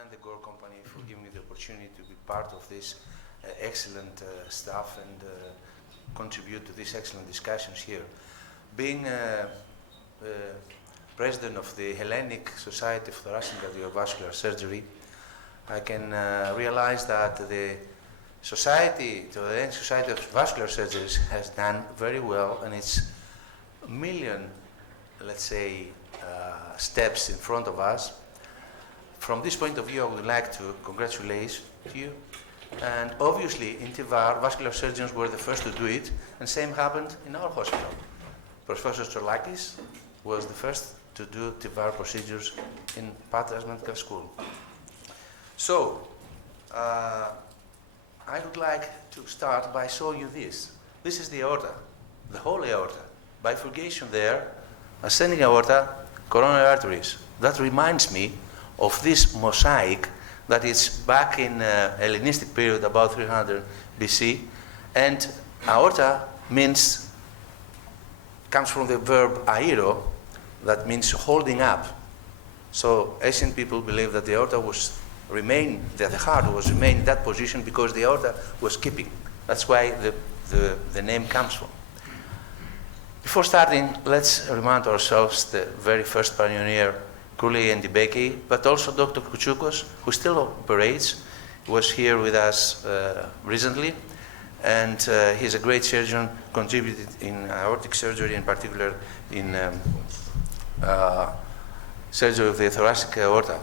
and the Gore Company for giving me the opportunity to be part of this excellent staff and contribute to these excellent discussions here. Being president of the Hellenic Society of Thoracic and Cardiovascular Surgery, I can realize that the Hellenic Society of Vascular Surgeries has done very well, and it's a million, let's say, steps in front of us. From this point of view, I would like to congratulate you. And obviously, in TIVAR, vascular surgeons were the first to do it, and same happened in our hospital. Professor Tsolakis was the first to do TIVAR procedures in Patras Medical School. So, I would like to start by showing you this. This is the aorta, the whole aorta. Bifurcation there, ascending aorta, coronary arteries. That reminds me of this mosaic that is back in Hellenistic period, about 300 BC. And aorta comes from the verb airo, that means holding up. So ancient people believed that the aorta the heart was remain in that position because the aorta was keeping. That's why the name comes from. Before starting, let's remind ourselves the very first pioneer, Koulei and Dibeki, but also Dr. Kouchoukos, who still operates, was here with us recently, and he's a great surgeon, contributed in aortic surgery, in particular in surgery of the thoracic aorta.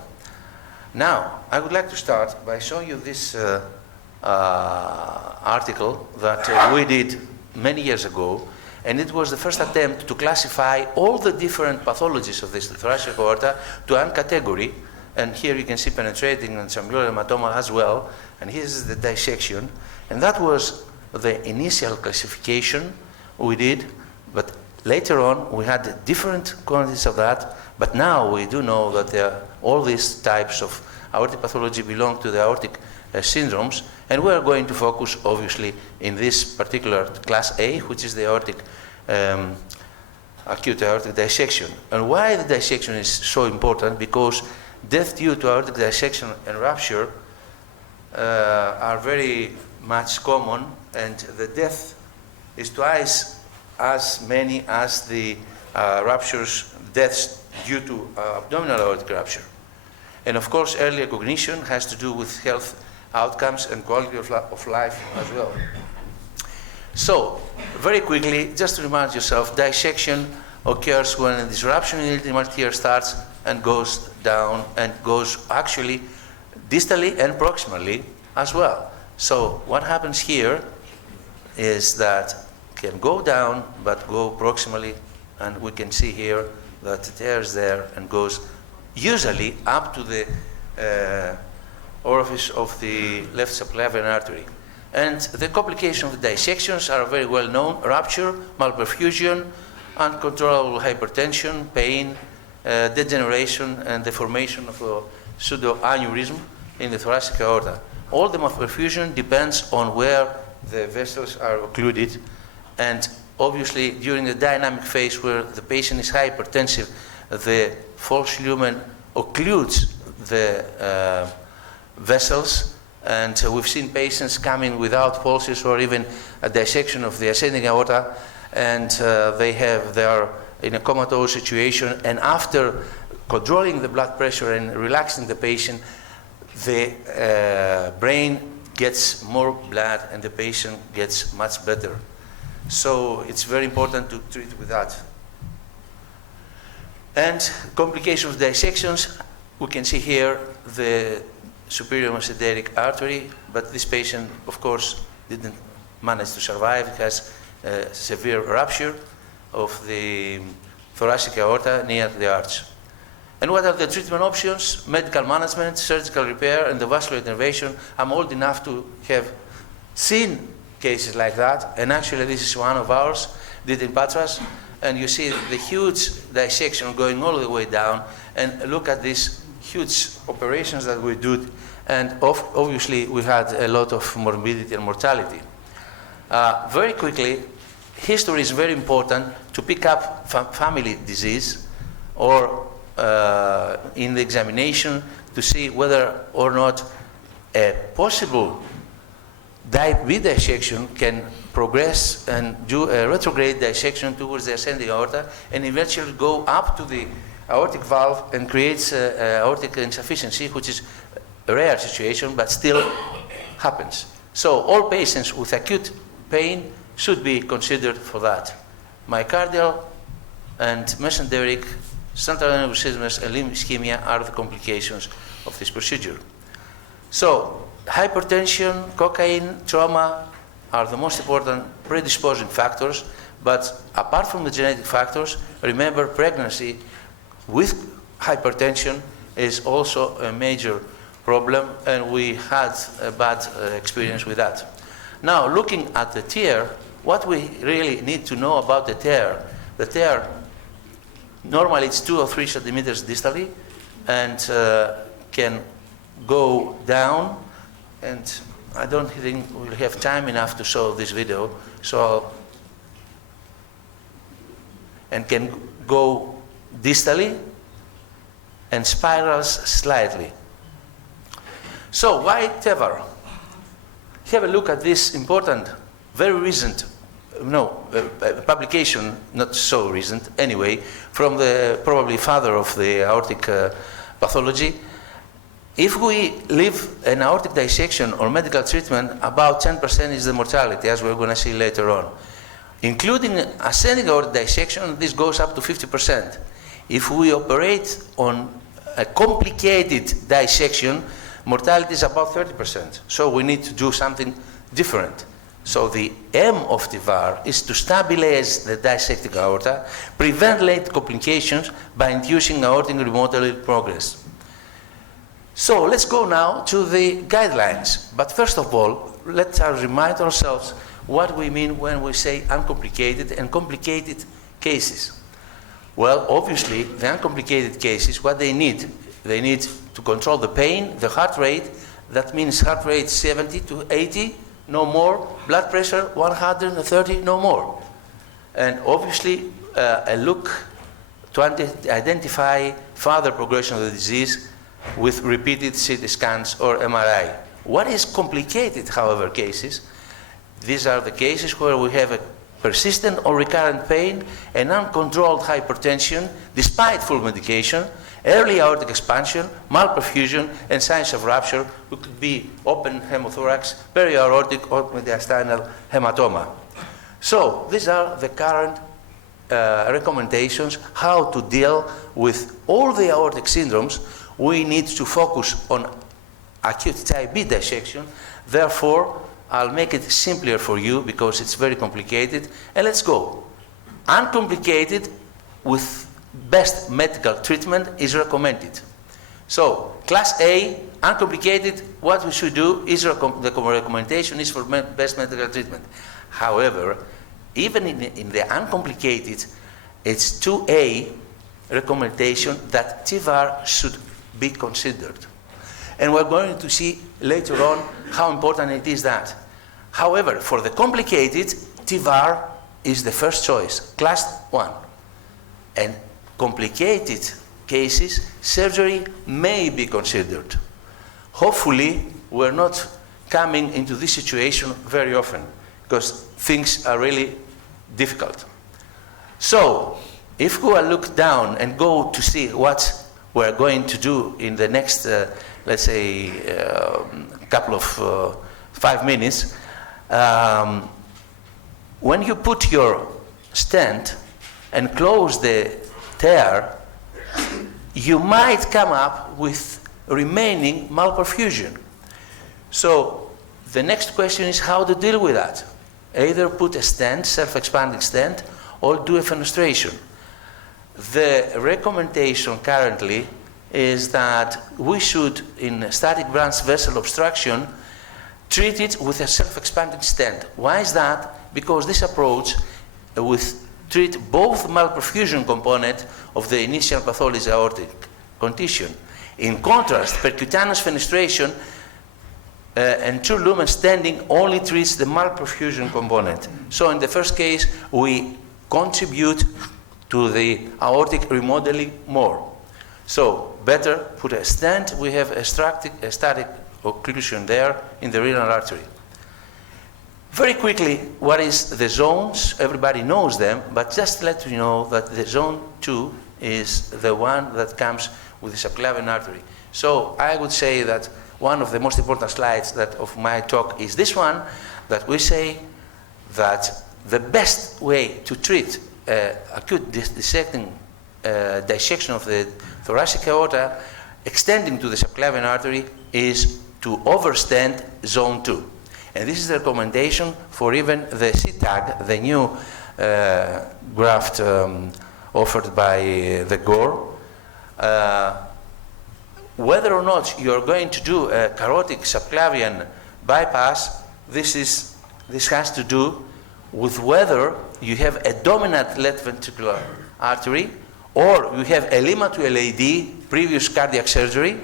Now, I would like to start by showing you this article that we did many years ago, and it was the first attempt to classify all the different pathologies of this thoracic aorta to one category. And here you can see penetrating and submural hematoma as well. And here's the dissection. And that was the initial classification we did. But later on, we had different quantities of that. But now we do know that all these types of aortic pathology belong to the aortic syndromes. And we are going to focus, obviously, in this particular class A, which is the aortic, acute aortic dissection. And why the dissection is so important? Because death due to aortic dissection and rupture are very much common, and the death is twice as many as the deaths due to abdominal aortic rupture. And of course, early recognition has to do with health outcomes and quality of life as well. So, very quickly, just to remind yourself, dissection occurs when a disruption in the intimal tear starts and goes down, and goes actually distally and proximally as well. So what happens here is that it can go down but go proximally, and we can see here that the tear is there and goes usually up to the orifice of the left subclavian artery. And the complications of the dissections are very well known: rupture, malperfusion, uncontrollable hypertension, pain, degeneration, and the formation of a pseudoaneurysm in the thoracic aorta. All the malperfusion depends on where the vessels are occluded, and obviously during the dynamic phase where the patient is hypertensive, the false lumen occludes the vessels, and we've seen patients coming without pulses or even a dissection of the ascending aorta, and they are in a comatose situation, and after controlling the blood pressure and relaxing the patient, the brain gets more blood and the patient gets much better. So it's very important to treat with that. And complications of dissections, we can see here the superior mesenteric artery, but this patient, of course, didn't manage to survive. It has a severe rupture of the thoracic aorta near the arch. And what are the treatment options? Medical management, surgical repair, and the vascular intervention. I'm old enough to have seen cases like that, and actually this is one of ours, did in Patras, and you see the huge dissection going all the way down, and look at these huge operations that we did, and obviously we had a lot of morbidity and mortality. Very quickly, history is very important to pick up family disease or in the examination to see whether or not a possible type B dissection can progress and do a retrograde dissection towards the ascending aorta and eventually go up to the aortic valve and creates aortic insufficiency, which is a rare situation, but still happens. So all patients with acute pain should be considered for that. Myocardial and mesenteric central nervous and limb ischemia are the complications of this procedure. So hypertension, cocaine, trauma are the most important predisposing factors, but apart from the genetic factors, remember pregnancy with hypertension is also a major problem, and we had a bad experience with that. Now, looking at the tear, what we really need to know about the tear normally it's 2 or 3 centimeters distally and can go down, and I don't think we'll have time enough to show this video, and can go distally and spirals slightly. So why TEVAR? Have a look at this important, very recent, publication, not so recent anyway, from the probably father of the aortic pathology. If we leave an aortic dissection or medical treatment, about 10% is the mortality, as we're going to see later on. Including ascending aortic dissection, this goes up to 50%. If we operate on a complicated dissection, mortality is about 30%. So we need to do something different. So the aim of TEVAR is to stabilize the dissecting aorta, prevent late complications by inducing aortic remodeling progress. So let's go now to the guidelines. But first of all, let's remind ourselves what we mean when we say uncomplicated and complicated cases. Well, obviously, the uncomplicated cases, what they need to control the pain, the heart rate. That means heart rate 70 to 80, no more. Blood pressure 130, no more. And obviously, a look to identify further progression of the disease with repeated CT scans or MRI. What is complicated, however, cases? These are the cases where we have a persistent or recurrent pain and uncontrolled hypertension despite full medication, early aortic expansion, malperfusion, and signs of rupture, which could be open hemothorax, periaortic, or mediastinal hematoma. So these are the current recommendations how to deal with all the aortic syndromes. We need to focus on acute type B dissection. Therefore, I'll make it simpler for you because it's very complicated. And let's go. Uncomplicated with best medical treatment is recommended. So, class A, uncomplicated, what we should do is the recommendation is for best medical treatment. However, even in the uncomplicated, it's 2A recommendation that TEVAR should be considered. And we're going to see later on how important it is that. However, for the complicated, TEVAR is the first choice, class 1. And complicated cases, surgery may be considered. Hopefully, we're not coming into this situation very often because things are really difficult. So, if we look down and go to see what we're going to do in the next, let's say, couple of 5 minutes, when you put your stent and close the tear, you might come up with remaining malperfusion. So the next question is how to deal with that. Either put a stent, self-expanding stent, or do a fenestration. The recommendation currently is that we should, in static branch vessel obstruction, treat it with a self-expanding stent. Why is that? Because this approach treat both malperfusion component of the initial pathology aortic condition. In contrast, percutaneous fenestration and true lumen stenting only treats the malperfusion component. So in the first case, we contribute to the aortic remodeling more. So better put a stent. We have a static occlusion there in the renal artery. Very quickly, what is the zones? Everybody knows them, but just let you know that the zone 2 is the one that comes with the subclavian artery. So I would say that one of the most important slides of my talk is this one, that we say that the best way to treat acute dissection of the thoracic aorta extending to the subclavian artery is to overstent zone 2. And this is the recommendation for even the CTAG, the new graft offered by the Gore. Whether or not you're going to do a carotid subclavian bypass, this has to do with whether you have a dominant left ventricular artery, or you have a lima to LAD, previous cardiac surgery,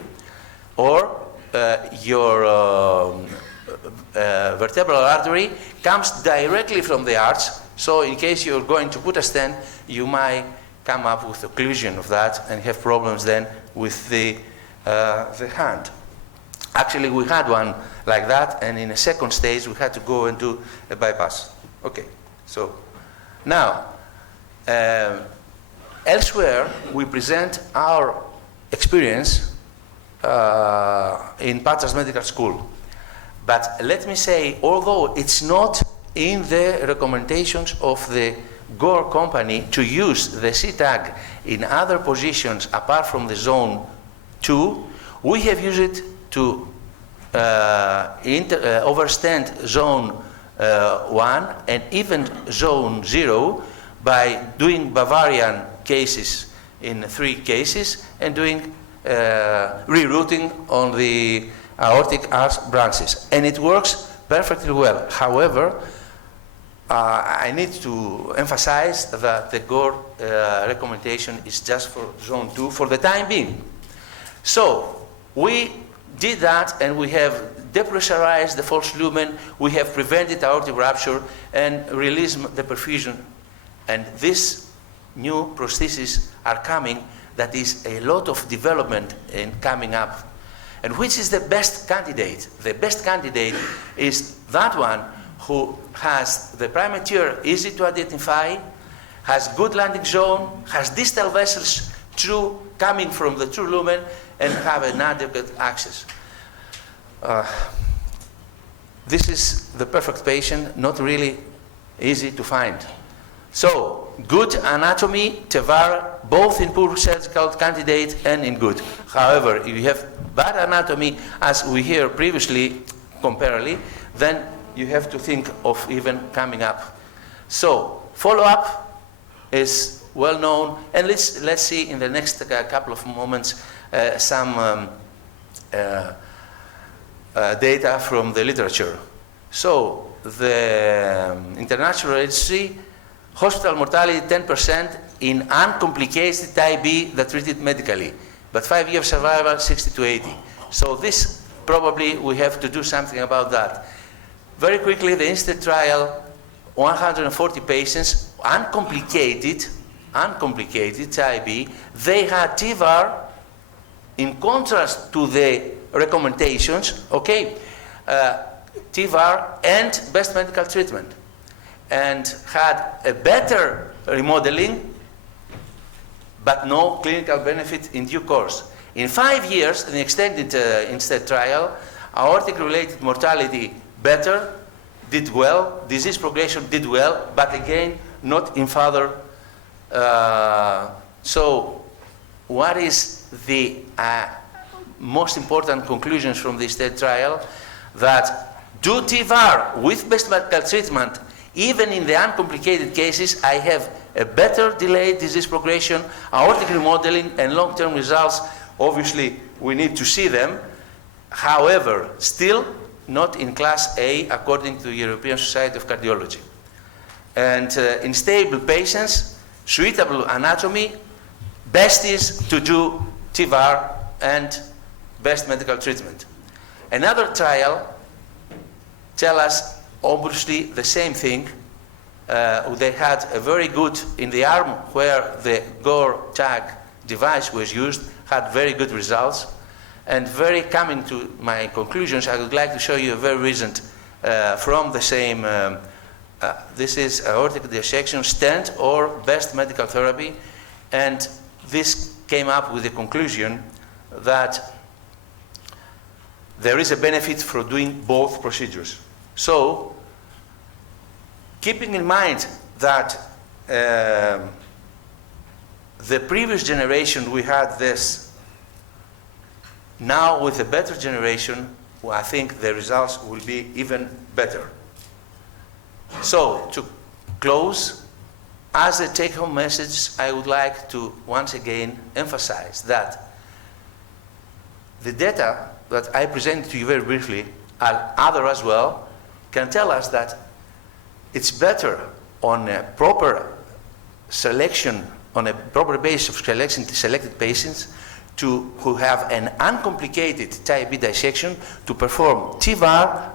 or your vertebral artery comes directly from the arch. So in case you're going to put a stent, you might come up with occlusion of that and have problems then with the hand. Actually, we had one like that, and in a second stage, we had to go and do a bypass. Okay, so now, elsewhere, we present our experience in Patras Medical School. But let me say, although it's not in the recommendations of the Gore company to use the CTAG in other positions apart from the zone 2, we have used it to overstent zone 1 and even zone 0 by doing Bavarian cases in 3 cases and doing rerouting on the aortic arch branches. And it works perfectly well. However, I need to emphasize that the Gore recommendation is just for zone 2 for the time being. So we did that, and we have depressurized the false lumen, we have prevented aortic rupture and released the perfusion. And these new prostheses are coming. That is a lot of development in coming up. And which is the best candidate? The best candidate is that one who has the premature easy to identify, has good landing zone, has distal vessels true coming from the true lumen, and have an adequate access. This is the perfect patient, not really easy to find. So, good anatomy, TEVAR, both in poor surgical candidate and in good. However, if you have bad anatomy, as we hear previously, comparably, then you have to think of even coming up. So, follow-up is well known, and let's see in the next couple of moments some data from the literature. So, the International Registry, hospital mortality 10% in uncomplicated type B that treated medically, but 5-year survival 60 to 80. So this probably we have to do something about that. Very quickly, the INSTEAD trial, 140 patients, uncomplicated type B, they had TEVAR in contrast to the recommendations, okay, TEVAR and best medical treatment, and had a better remodeling, but no clinical benefit in due course. In 5 years, in the extended INSTEAD trial, aortic-related mortality better, did well, disease progression did well, but again, not in further. So, what is the most important conclusions from the INSTEAD trial? That do TEVAR with best medical treatment, even in the uncomplicated cases, I have a better delayed disease progression, aortic remodeling, and long-term results. Obviously, we need to see them. However, still not in class A according to the European Society of Cardiology. And in stable patients, suitable anatomy, best is to do TEVAR and best medical treatment. Another trial tell us obviously the same thing. They had a very good, in the arm where the Gore tag device was used, had very good results. And very coming to my conclusions, I would like to show you a very recent from the same, this is aortic dissection stent or best medical therapy. And this came up with the conclusion that there is a benefit for doing both procedures. So, keeping in mind that the previous generation we had this, now with a better generation, I think the results will be even better. So, to close, as a take-home message, I would like to once again emphasize that the data that I presented to you very briefly, and others as well, can tell us that it's better on a proper selection, on a proper basis of selection to selected patients who have an uncomplicated type B dissection to perform TVAR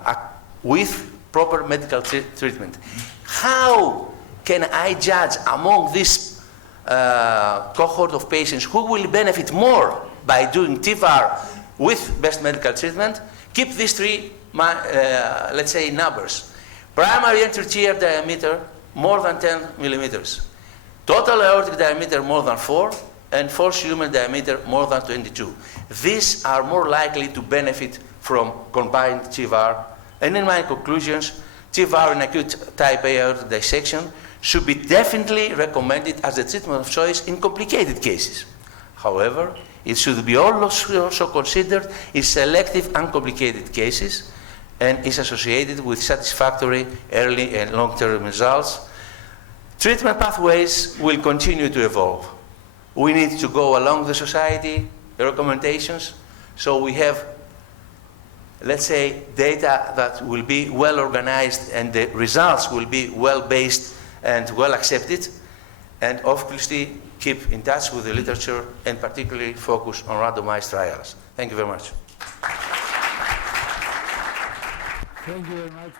with proper medical treatment. How can I judge among this cohort of patients who will benefit more by doing TVAR with best medical treatment? Keep these three, let's say, numbers. Primary and tertiary diameter, more than 10 millimeters. Total aortic diameter, more than 4. And false human diameter, more than 22. These are more likely to benefit from combined TVAR. And in my conclusions, TVAR in acute type A aortic dissection should be definitely recommended as a treatment of choice in complicated cases. However, it should be also considered in selective uncomplicated cases and is associated with satisfactory early and long-term results. Treatment pathways will continue to evolve. We need to go along the society recommendations, so we have, let's say, data that will be well organized and the results will be well based and well accepted, and obviously keep in touch with the literature and particularly focus on randomized trials. Thank you very much. Thank you very much.